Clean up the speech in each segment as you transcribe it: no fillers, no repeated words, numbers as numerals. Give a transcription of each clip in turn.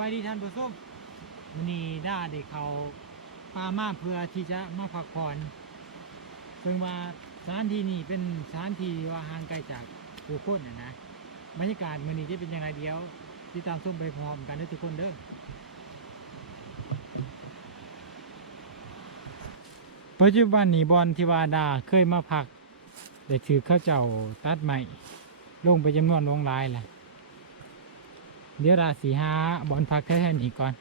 วัสดีท่านผู้ชมวันนี้ได้เด็กเขาพามาเพื่อที่จะมาพักผ่อนซึ่งว่าสถานที่นี้เป็นสถานที่ว่าห่างไกลจากผู้คนนะบรรยากาศวันนี้จะเป็นยังไงเดียวติดตามชมไปพร้อมกันด้วยทุกคนเด้อปัจจุบันนี้บอลที่ว่าดาเคยมาพักได้ถือเข้าเจ้าตัดใหม่ลงไปจำนวนวงหลายแหละเดี๋ยวราสีหาบอลพักแค่นี้ก่อน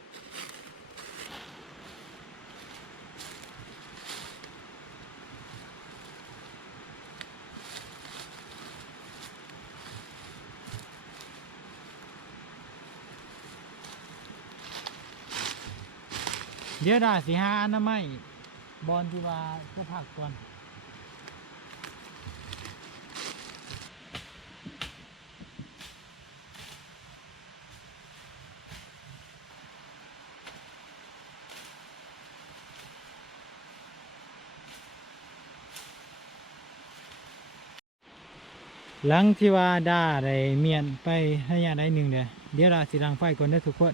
เดี๋ยวราสีหานะไม่บอลที่ว่าจะพักก่อนหลังที่ว่าได้เมียนไประยะได้หนึ่งเดี๋ยวเราสิรังไฟก่อนได้ทุกคน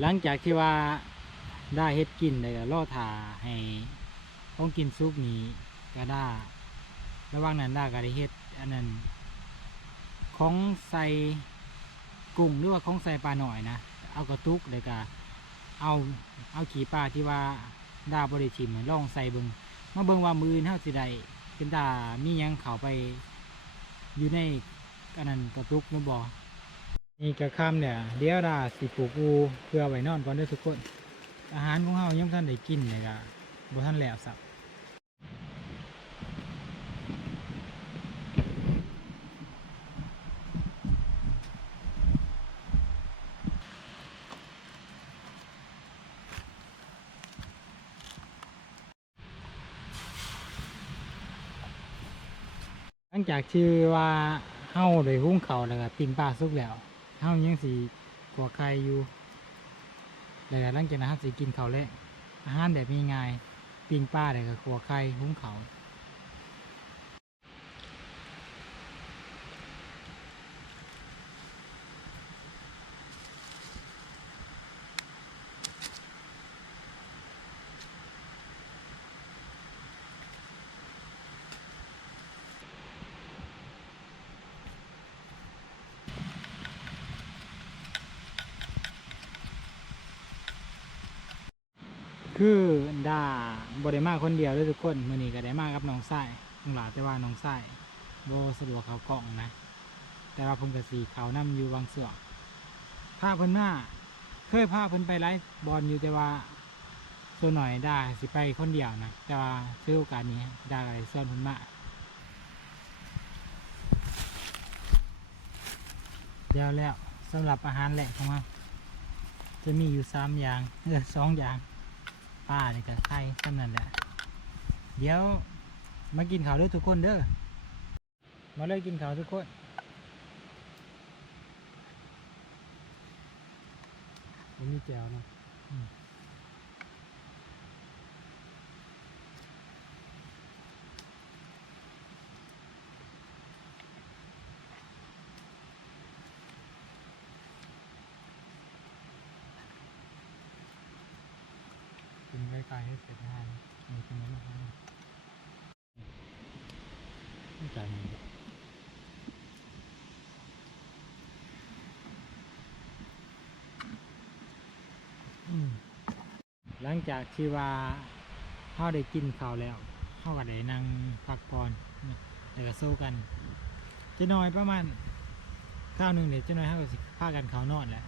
หลังจากที่ว่าได้เฮ็ดกินเลยก็รอถ่าให้ต้องกินซุปนี้ก็ได้ระหว่างนั้นได้ก็ได้เฮ็ดอันนั้นของใส่กุ้งหรือว่าของใส่ปลาหน่อยนะเอากระตุกเลยก็เอาขี่ปลาที่ว่าได้บริชิมลองใส่เบิงมาเบิงว่ามือเท่าสิได้เป็นตามียังเข้าไปอยู่ในอันนั้นกระตุกนะบ่นี่กระคำเนี่ยเดี๋ยวเราสิปลูกอูเพื่อไว้นอนก่อนเด้อทุกคนอาหารของเรายังท่านได้กินเลยก็บ่ท่านแล้วสับหลังจากที่ว่าเฮาได้หุงข้าวแล้วก็ปิ้งปลาสุกแล้วเฮายังสิขัวไข่อยู่แล้วก็หลังจากนั้นเฮาสิกินข้าวแล้วอาหารแบบง่ายๆปิ้งปลาแล้วก็ขัวไข่หุงข้าว คือด่าบ่ได้มาคนเดียวเลยทุกคนมื้อนี้ก็ได้มากับน้องชายน้องหลาแต่ว่าน้องชายบ่สะดวกเข้ากล้องนะแต่ว่าเพิ่นก็สิเข้านํอยู่บางส่วนพาเพิ่นมาเคยพาเพิ่นไปไลฟ์บอลอยู่แต่ว่าส่วนหน่อยด่าสิไปคนเดียวนะแต่ว่าถือโอกาสนี้ด่าก็ได้ส่วนเพิ่นมาเดี๋ยวแล้วสำหรับอาหารแหลกของเราจะมีอยู่3อย่าง2อย่างปลานี่กับไข่เท่านั้นแหละเดี๋ยวมากินข้าวด้วยทุกคนเด้อมาเลยกินข้าวทุกคนมันมีแจ่วนะกินไกลๆให้เสร็จอาหารมีตรงนั้นนะครับไม่จ่ายเงินหลังจากที่ว่าเขาได้กินข้าวแล้วเขาก็ได้นั่งพักผ่อนแล้วก็สู้กันจะน้อยประมาณข้าวหนึ่งเดี๋ยวจะน้อยเขาก็สิพากันเขานอนแหละ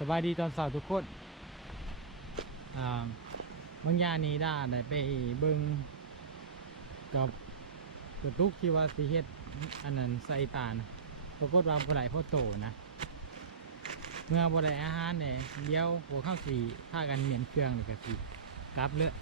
สบายดีตอนเช้าทุกคนบางอย่างนี้ได้ไปเบิ่งกับกระตุกที่ว่าสิเฮ็ดอันนั้นใส่ปลานะปรากฏว่าบ่ได้พอโตนะเมื่อบ่ได้อาหารเนี่ยเดี๋ยวพวกเขาสิพากันเหมียนเครื่องแล้วก็สิกลับเลย